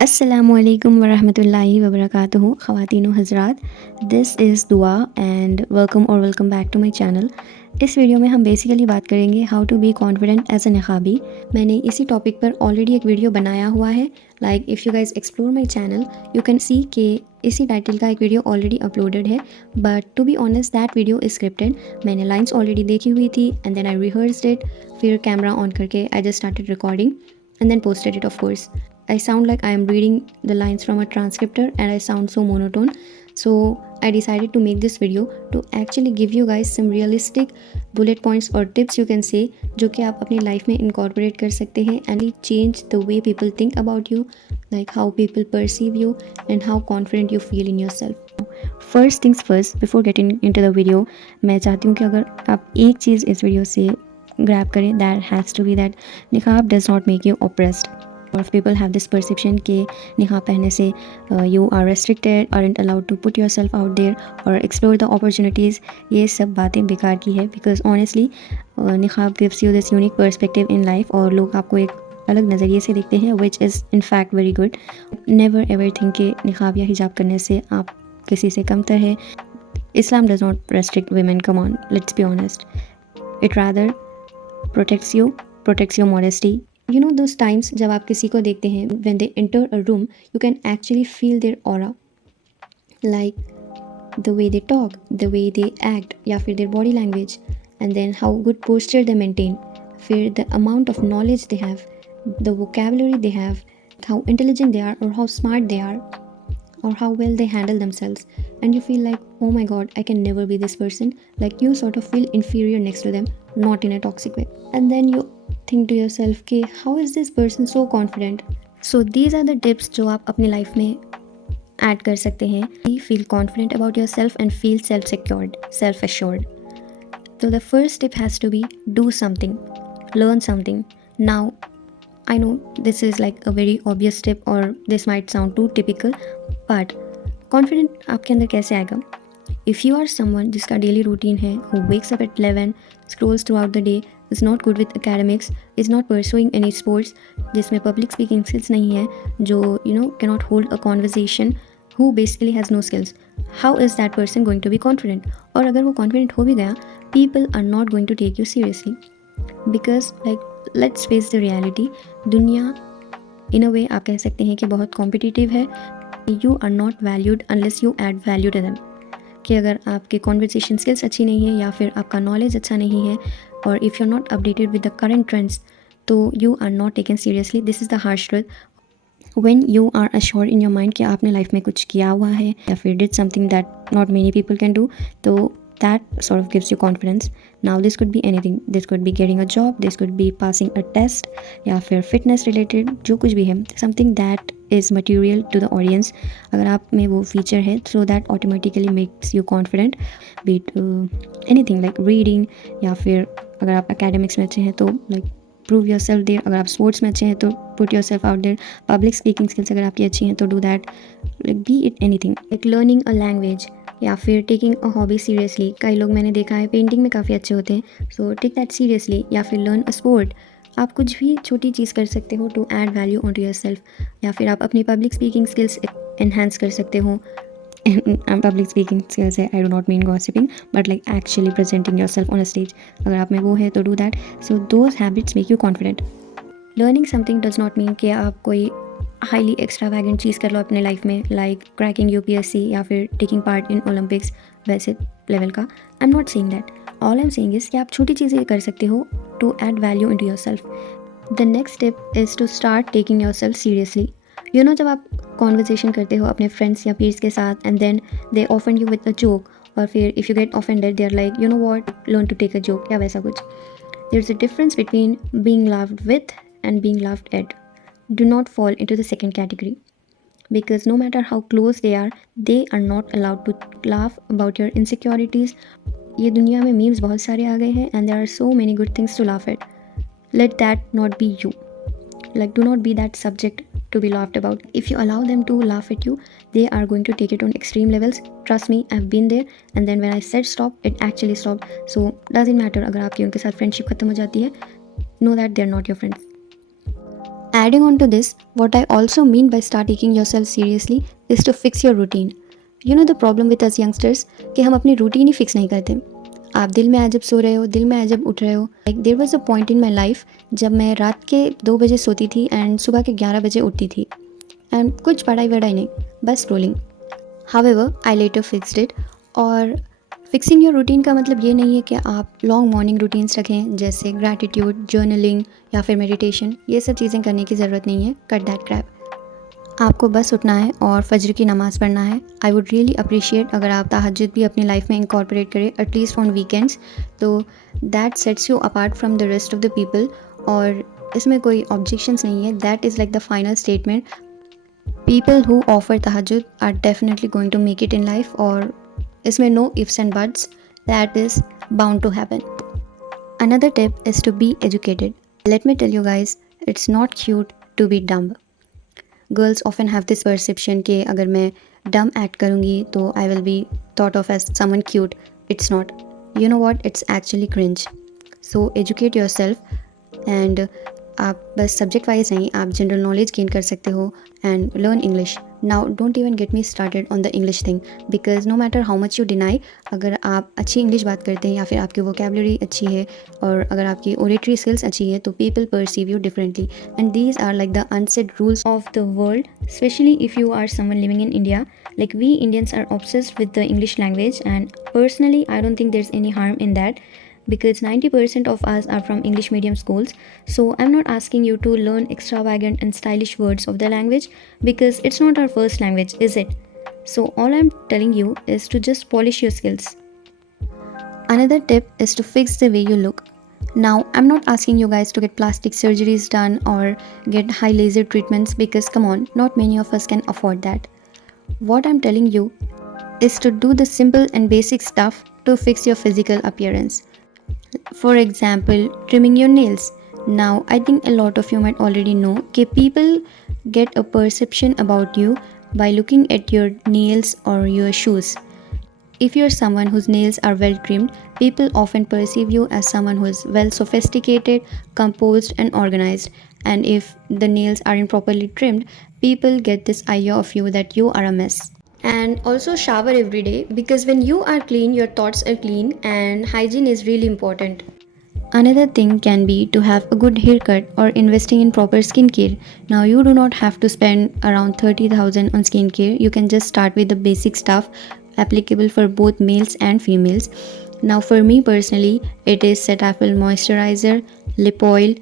अस्सलामुअलैकुम वरहमतुल्लाहि वबरकातुहू ख़वातीन व हज़रात, this is Dua and welcome back to my channel. इस वीडियो में हम बेसिकली बात करेंगे how to be confident as a निकाबी। मैंने इसी टॉपिक पर ऑलरेडी एक वीडियो बनाया हुआ है। Like if you guys explore my channel you can see के इसी टाइटल का एक वीडियो ऑलरेडी अपलोडेड है, but to be honest that video is scripted. मैंने लाइन्स ऑलरेडी देखी हुई थी and then I rehearsed it, फिर कैमरा ऑन करके I just started recording and then posted it, of course. I sound like I am reading the lines from a transcriptor and I sound so monotone. So I decided to make this video to actually give you guys some realistic bullet points or tips you can say जो कि आप अपनी life में incorporate कर सकते हैं and it change the way people think about you, like how people perceive you and how confident you feel in yourself. First things first, before getting into the video, मैं चाहती हूँ कि अगर आप एक चीज़ इस वीडियो से grab करें, that has to be that निकाब does not make you oppressed. और people have this perception कि निकाब पहनने से you are restricted, aren't allowed to put yourself out there or explore the opportunities. ये सब बातें बेकार की है because honestly निकाब gives you this unique perspective in life और लोग आपको एक अलग नज़रिए से देखते हैं which is in fact very good. Never ever think कि निकाब या हिजाब करने से आप किसी से कमतर है. Islam does not restrict women, come on, let's be honest. It rather protects your modesty. You know those times जब आप किसी को देखते हैं, when they enter a room you can actually feel their aura, like the way they talk, the way they act, या फिर their body language, and then how good posture they maintain, फिर the amount of knowledge they have, the vocabulary they have, how intelligent they are or how smart they are or how well they handle themselves, and you feel like, oh my god, I can never be this person. Like you sort of feel inferior next to them, not in a toxic way, and then you think to yourself कि how is this person so confident. So these are the tips जो आप अपनी life में add कर सकते हैं. Feel confident about yourself and feel self-secured, self-assured. So the first tip has to be do something, learn something. Now I know this is like a very obvious tip or this might sound too typical, but confident आपके अंदर कैसे आएगा? If you are someone जिसका daily routine है, who wakes up at 11, scrolls throughout the day, is not good with academics, is not pursuing any sports, जिसमें public speaking skills नहीं है, जो cannot hold a conversation, who basically has no skills, how is that person going to be confident? और अगर वो confident हो भी गया, people are not going to take you seriously because like let's face the reality, दुनिया in a way आप कह सकते हैं कि बहुत competitive है. You are not valued unless you add value to them. कि अगर आपके कॉन्वर्सेशन स्किल्स अच्छी नहीं है या फिर आपका नॉलेज अच्छा नहीं है और if you are not updated with the current trends, तो you are not taken seriously. This is the harsh truth. When you are assured in your mind कि आपने लाइफ में कुछ किया हुआ है या फिर did something that not many people can do, तो that sort of gives you confidence. Now this could be anything, this could be getting a job, this could be passing a test या फिर fitness related जो कुछ भी है, something that is material to the audience. अगर आप में वो feature है, so that automatically makes you confident. Be it anything like reading या फिर अगर आप academics में अच्छे हैं तो like prove yourself there. अगर आप sports में अच्छे हैं तो put yourself out there. Public speaking skills अगर आपकी अच्छी हैं तो do that. Like be it anything, like learning a language या फिर टेकिंग अ हॉबी सीरियसली. कई लोग मैंने देखा है पेंटिंग में काफ़ी अच्छे होते हैं, सो टेक दैट सीरियसली. या फिर लर्न अ स्पोर्ट. आप कुछ भी छोटी चीज़ कर सकते हो to add value on to your self. या फिर आप अपनी पब्लिक स्पीकिंग स्किल्स एनहेंस कर सकते हो. पब्लिक स्पीकिंग स्किल्स है, I do not mean gossiping, but like actually presenting your self on a stage. अगर आप में वो है तो do that. So those habits make you confident. Learning something does not mean कि आप कोई हाईली एक्स्ट्रावैगेंट चीज़ कर लो अपने लाइफ में, लाइक क्रैकिंग यूपीएससी या फिर टेकिंग पार्ट इन ओलंपिक्स, वैसे लेवल का. I am not saying that. All I am saying is कि आप छोटी चीज़ें कर सकते हो to add value in to your self. The next step is to start taking your self seriously. You know जब आप कॉन्वर्जेसन करते हो अपने फ्रेंड्स या पीर्स के साथ and then they offend you with a joke, और फिर if you get offended they are like you know what, learn to take a joke या वैसा कुछ. There is a difference between being laughed with and being laughed at. Do not fall into the second category because no matter how close they are not allowed to laugh about your insecurities. ये दुनिया में memes बहुत सारे आ गए हैं and there are so many good things to laugh at. Let that not be you. Like do not be that subject to be laughed about. If you allow them to laugh at you, they are going to take it on extreme levels. Trust me, I've been there, and then when I said stop, it actually stopped. So doesn't matter अगर आपकी उनके साथ friendship खत्म हो जाती है, know that they're not your friends. Adding on to this, what I also mean by start taking yourself seriously is to fix your routine. You know the problem with us youngsters कि हम अपनी routine ही fix नहीं करते. आप दिल में आज जब सो रहे हो, दिल में आज जब उठ रहे हो. Like there was a point in my life जब मैं रात के 2 बजे सोती थी एंड सुबह के 11 बजे उठती थी. एंड कुछ पढ़ाई वढ़ाई नहीं, बस scrolling. However I later fixed it. और फिक्सिंग योर रूटीन का मतलब ये नहीं है कि आप लॉन्ग मॉर्निंग रूटीन्स रखें जैसे ग्रैटिट्यूड, जर्नलिंग या फिर मेडिटेशन. ये सब चीज़ें करने की ज़रूरत नहीं है. Cut that Krebs. आपको बस उठना है और फजर की नमाज़ पढ़ना है. आई वुड रियली अप्रिशिएट अगर आप तहज्जुद भी अपनी लाइफ में इंकॉर्पोरेट करें एटलीस्ट ऑन वीकेंड्स. तो that sets you apart from the rest of the people. और इसमें कोई ऑब्जेक्शंस नहीं है. That is like the final statement. People who offer तहज्जुद are definitely going to make it in life. और इसमें no ifs and buts. That is bound to happen. Another tip is to be educated. Let me tell you guys, it's not cute to be dumb. Girls often have this perception कि अगर मैं dumb act करूँगी तो I will be thought of as someone cute. It's not. You know what? It's actually cringe. So educate yourself and आप बस subject wise नहीं, आप general knowledge gain कर सकते हो and learn English. Now don't even get me started on the English thing because no matter how much you deny, अगर आप अच्छी इंग्लिश बात करते हैं या फिर आपकी वोकेबलरी अच्छी है और अगर आपकी ओरेटरी स्किल्स अच्छी है तो people perceive you differently. And these are like the unsaid rules of the world, especially if you are someone living in India. Like we Indians are obsessed with the English language, and personally I don't think there's any harm in that because 90% of us are from English medium schools. So I'm not asking you to learn extravagant and stylish words of the language because it's not our first language, is it? So all I'm telling you is to just polish your skills. Another tip is to fix the way you look. Now I'm not asking you guys to get plastic surgeries done or get high laser treatments because come on, not many of us can afford that. What I'm telling you is to do the simple and basic stuff to fix your physical appearance. For example, trimming your nails. Now, I think a lot of you might already know that people get a perception about you by looking at your nails or your shoes. If you're someone whose nails are well trimmed, people often perceive you as someone who is well sophisticated, composed, and organized. And if the nails aren't properly trimmed, people get this idea of you that you are a mess. And also shower every day because when you are clean, your thoughts are clean, and hygiene is really important. Another thing can be to have a good haircut or investing in proper skincare. Now you do not have to spend around 30,000 on skincare. You can just start with the basic stuff applicable for both males and females. Now for me personally, it is Cetaphil moisturizer, lip oil,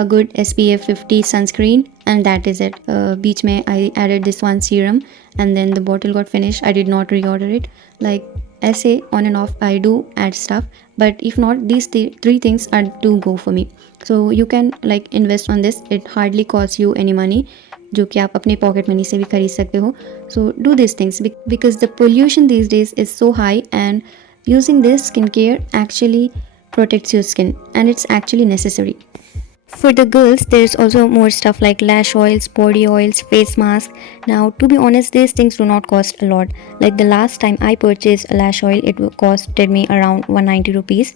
a good SPF 50 sunscreen, and that is it. Beach mein I added this one serum and then the bottle got finished. I did not reorder it. Like ऐसे on and off I do add stuff, but if not, these three things are to go for me. So you can like invest on this. It hardly costs you any money, जो कि आप अपने pocket money से भी खरीद सकते हो. So do these things because the pollution these days is so high, and using this skincare actually protects your skin and it's actually necessary. For the girls, there's also more stuff like lash oils, body oils, face mask. Now, to be honest, these things do not cost a lot. Like the last time I purchased a lash oil, it costed me around 190 rupees.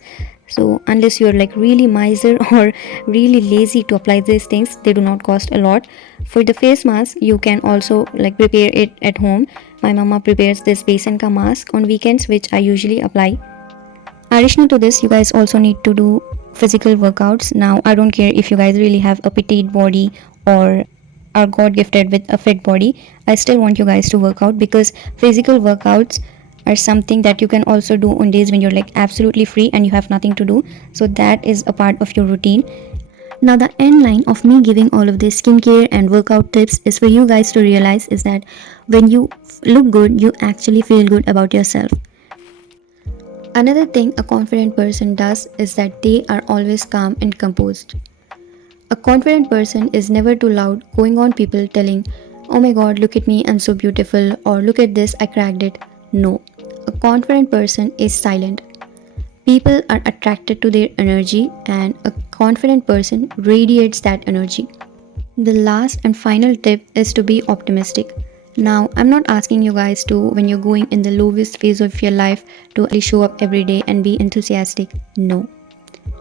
So unless you're like really miser or really lazy to apply these things, they do not cost a lot. For the face mask, you can also like prepare it at home. My mama prepares this besan ka mask on weekends, which I usually apply. Additional to this, you guys also need to do physical workouts. Now I don't care if you guys really have a petite body or are God gifted with a fit body, I still want you guys to work out because physical workouts are something that you can also do on days when you're like absolutely free and you have nothing to do. So that is a part of your routine. Now the end line of me giving all of this skincare and workout tips is for you guys to realize is that when you look good, you actually feel good about yourself. Another thing a confident person does is that they are always calm and composed. A confident person is never too loud going on people telling, oh my god, look at me, I'm so beautiful, or look at this, I cracked it. No, a confident person is silent. People are attracted to their energy and a confident person radiates that energy. The last and final tip is to be optimistic. Now, I'm not asking you guys to, when you're going in the lowest phase of your life, to show up every day and be enthusiastic. No.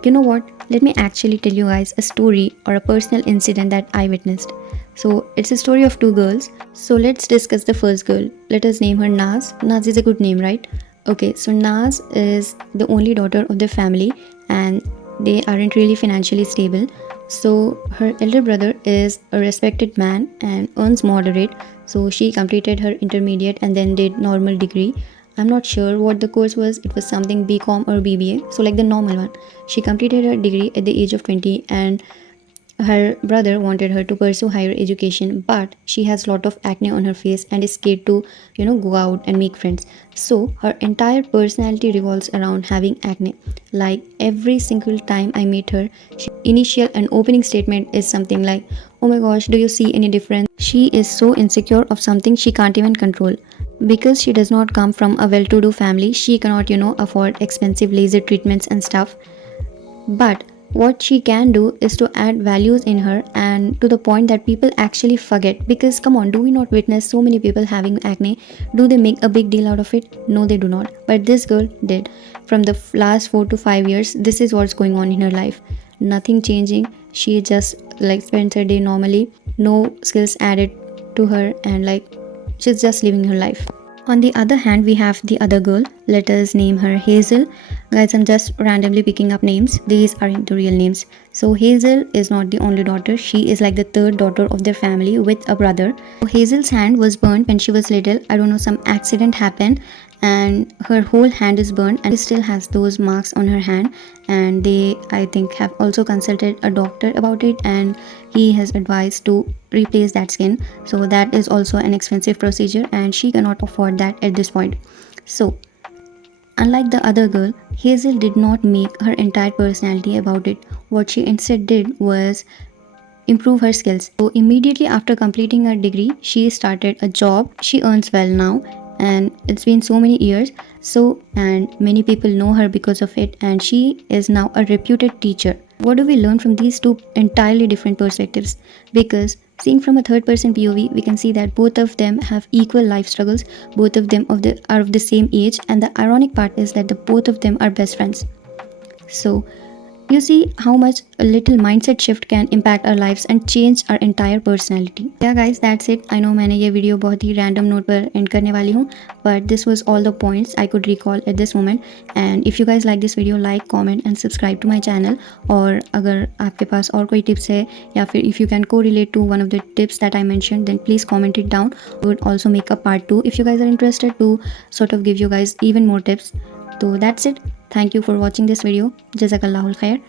You know what? Let me actually tell you guys a story or a personal incident that I witnessed. So, it's a story of two girls. So, let's discuss the first girl. Let us name her Naz. Naz is a good name, right? Okay, so Naz is the only daughter of the family and they aren't really financially stable. So, her elder brother is a respected man and earns moderate. So, she completed her intermediate and then did normal degree. I'm not sure what the course was. It was something BCom or BBA, so like the normal one. She completed her degree at the age of 20 and her brother wanted her to pursue higher education, but she has lot of acne on her face and is scared to, go out and make friends. So her entire personality revolves around having acne. Like every single time I meet her, initial and opening statement is something like, "Oh my gosh, do you see any difference?" She is so insecure of something she can't even control. Because she does not come from a well-to-do family, she cannot, afford expensive laser treatments and stuff. But what she can do is to add values in her and to the point that people actually forget. Because come on, do we not witness so many people having acne? Do they make a big deal out of it? No, they do not. But this girl did. From the last 4 to 5 years, this is what's going on in her life. Nothing changing. She just like spends her day normally. No skills added to her and like she's just living her life. On the other hand, we have the other girl. Let us name her Hazel. Guys, I'm just randomly picking up names. These aren't the real names. So, Hazel is not the only daughter. She is like the third daughter of their family with a brother. So, Hazel's hand was burned when she was little. I don't know, some accident happened and her whole hand is burned and she still has those marks on her hand. And they, I think, have also consulted a doctor about it and he has advised to replace that skin. So, that is also an expensive procedure and she cannot afford that at this point. So, unlike the other girl, Hazel did not make her entire personality about it. What she instead did was improve her skills. So immediately after completing her degree, she started a job. She earns well now and it's been so many years. So and many people know her because of it and she is now a reputed teacher. What do we learn from these two entirely different perspectives? Because seeing from a third person POV, we can see that both of them have equal life struggles. Both of them are of the same age and the ironic part is that the both of them are best friends. So you see how much a little mindset shift can impact our lives and change our entire personality. Yeah guys, that's it. I know मैंने ये video बहुत ही random note पर end करने वाली हूँ, but this was all the points I could recall at this moment. And if you guys like this video, like, comment and subscribe to my channel. और अगर आपके पास और कोई tips है या फिर if you can correlate to one of the tips that I mentioned, then please comment it down. We would also make a part 2 if you guys are interested to sort of give you guys even more tips. So that's it. Thank you for watching this video. Jazakallahul khair.